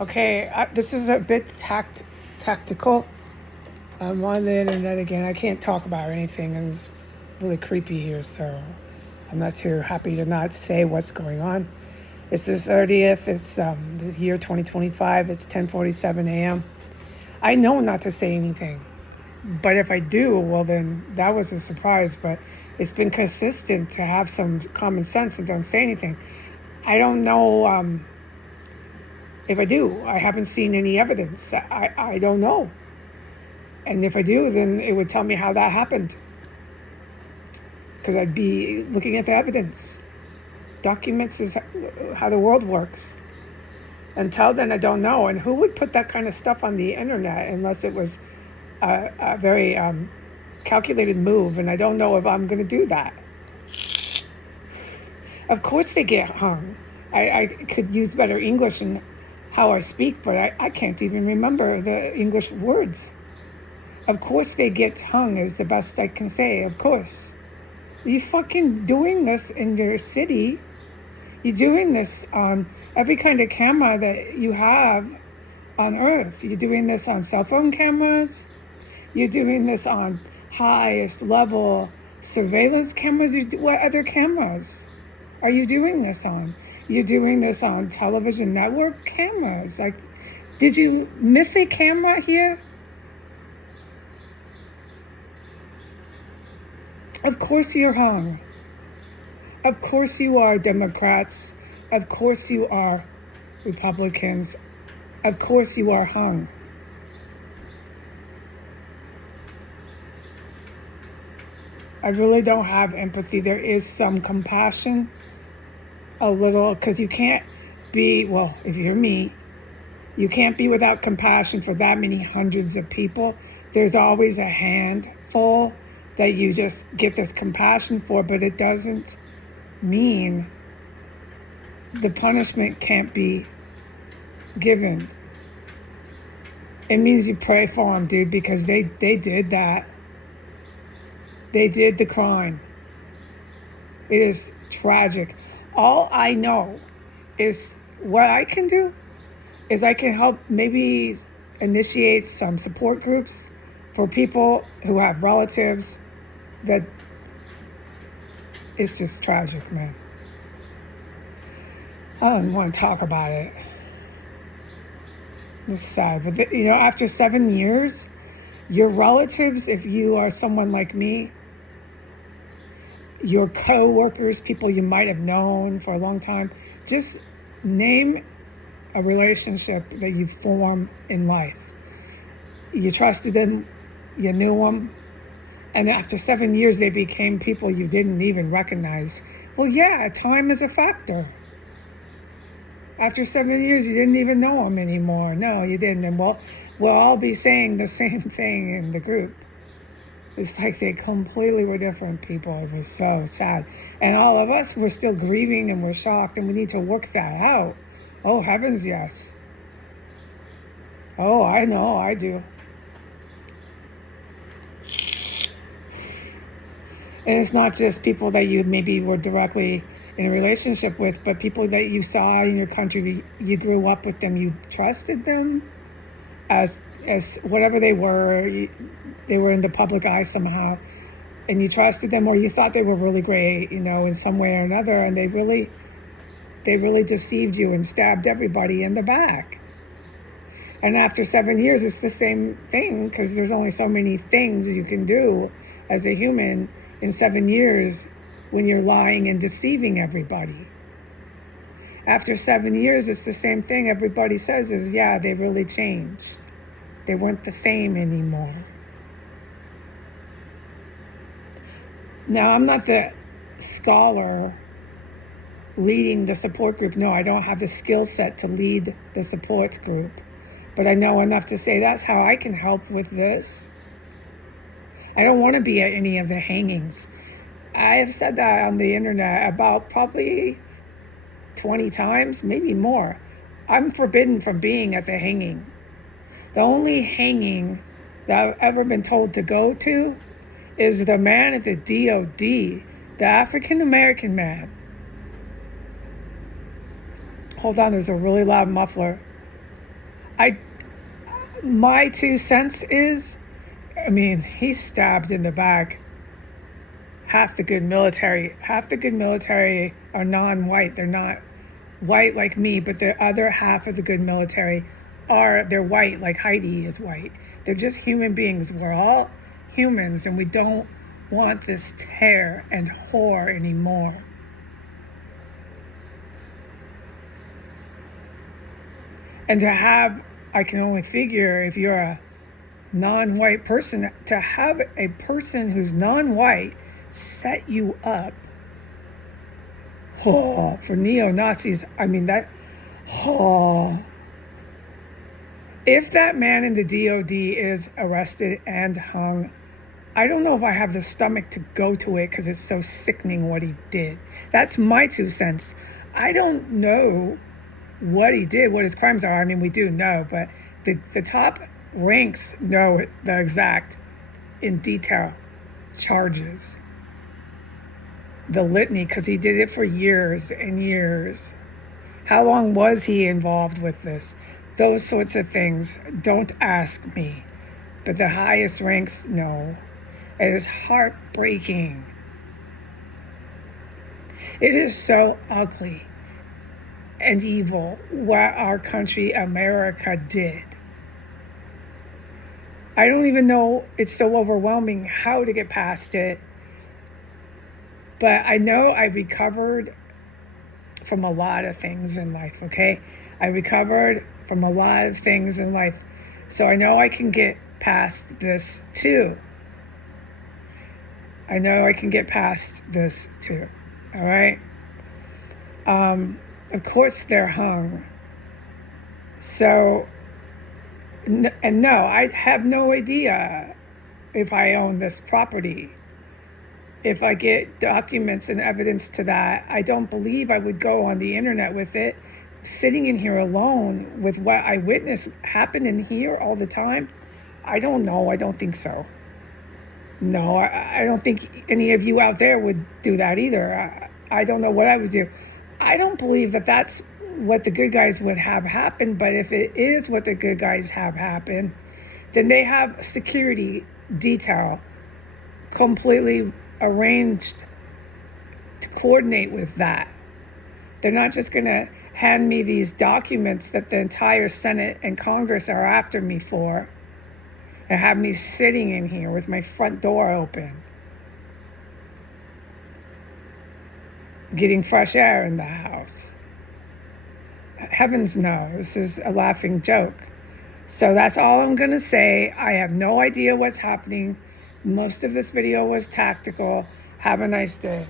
Okay, this is a bit tactical. I'm on the internet again. I can't talk about anything, and it's really creepy here, so I'm not too happy to not say what's going on. It's the 30th. It's the year 2025. It's 10:47 a.m. I know not to say anything, but if I do, well, then that was a surprise. But it's been consistent to have some common sense and don't say anything. I don't know. If I do, I haven't seen any evidence. I don't know. And if I do, then it would tell me how that happened. Because I'd be looking at the evidence. Documents is how the world works. Until then, I don't know. And who would put that kind of stuff on the internet unless it was a very calculated move? And I don't know if I'm going to do that. Of course, they get hung. I could use better English in how I speak, but I can't even remember the English words. Of course they get hung is the best I can say, of course. You fucking doing this in your city. You're doing this on every kind of camera that you have on earth. You're doing this on cell phone cameras. You're doing this on highest level surveillance cameras. What other cameras are you doing this on? You're doing this on television network cameras. Like, did you miss a camera here? Of course you're hung. Of course you are Democrats. Of course you are Republicans. Of course you are hung. I really don't have empathy. There is some compassion, a little, because you can't be, well, if you're me, you can't be without compassion for that many hundreds of people. There's always a handful that you just get this compassion for, but it doesn't mean the punishment can't be given. It means you pray for them, dude, because they did that. They did the crime. It is tragic. All I know is what I can do is I can help maybe initiate some support groups for people who have relatives that it's just tragic, man. I don't want to talk about it. It's sad. But, after 7 years, your relatives, if you are someone like me, your co-workers, people you might have known for a long time, just name a relationship that you form in life. You trusted them, you knew them, and after 7 years, they became people you didn't even recognize. Well, yeah, time is a factor. After 7 years, you didn't even know them anymore. No, you didn't. And we'll all be saying the same thing in the group. It's like they completely were different people. It was so sad. And all of us, we're still grieving and we're shocked and we need to work that out. Oh, heavens, yes. Oh, I know, I do. And it's not just people that you maybe were directly in a relationship with, but people that you saw in your country, you grew up with them, you trusted them as whatever they were in the public eye somehow, and you trusted them, or you thought they were really great, in some way or another, and they really deceived you and stabbed everybody in the back. And after 7 years, it's the same thing, because there's only so many things you can do as a human in 7 years when you're lying and deceiving everybody. After 7 years, it's the same thing everybody says is, yeah, they really changed. They weren't the same anymore. Now, I'm not the scholar leading the support group. No, I don't have the skill set to lead the support group. But I know enough to say that's how I can help with this. I don't want to be at any of the hangings. I have said that on the internet about probably 20 times, maybe more. I'm forbidden from being at the hanging. The only hanging that I've ever been told to go to is the man at the DOD, the African American man. Hold on, there's a really loud muffler. I, my 2 cents is, I mean, he's stabbed in the back. Half the good military are non-white. They're not white like me, but the other half of the good military they're white, like Heidi is white. They're just human beings. We're all humans, and we don't want this terror and horror anymore. And to have, I can only figure, if you're a non-white person, to have a person who's non-white set you up, for neo-Nazis. I mean, that, if that man in the DOD is arrested and hung, I don't know if I have the stomach to go to it because it's so sickening what he did. That's my 2 cents. I don't know what he did, what his crimes are. I mean, we do know, but the top ranks know the exact, in detail, charges. The litany, because he did it for years and years. How long was he involved with this? Those sorts of things. Don't ask me. But the highest ranks know. It is heartbreaking. It is so ugly and evil what our country, America, did. I don't even know, it's so overwhelming how to get past it. But I know I recovered from a lot of things in life, okay? I recovered from a lot of things in life. So I know I can get past this too. I know I can get past this too. All right? Of course they're hung. So, and no, I have no idea if I own this property. If I get documents and evidence to that, I don't believe I would go on the internet with it. Sitting in here alone with what I witnessed happen in here all the time, I don't know. I don't think so. No, I don't think any of you out there would do that either. I don't know what I would do. I don't believe that that's what the good guys would have happen, but if it is what the good guys have happen, then they have security detail completely arranged to coordinate with that. They're not just going to hand me these documents that the entire Senate and Congress are after me for and have me sitting in here with my front door open, getting fresh air in the house. Heavens no, this is a laughing joke. So that's all I'm going to say. I have no idea what's happening. Most of this video was tactical. Have a nice day.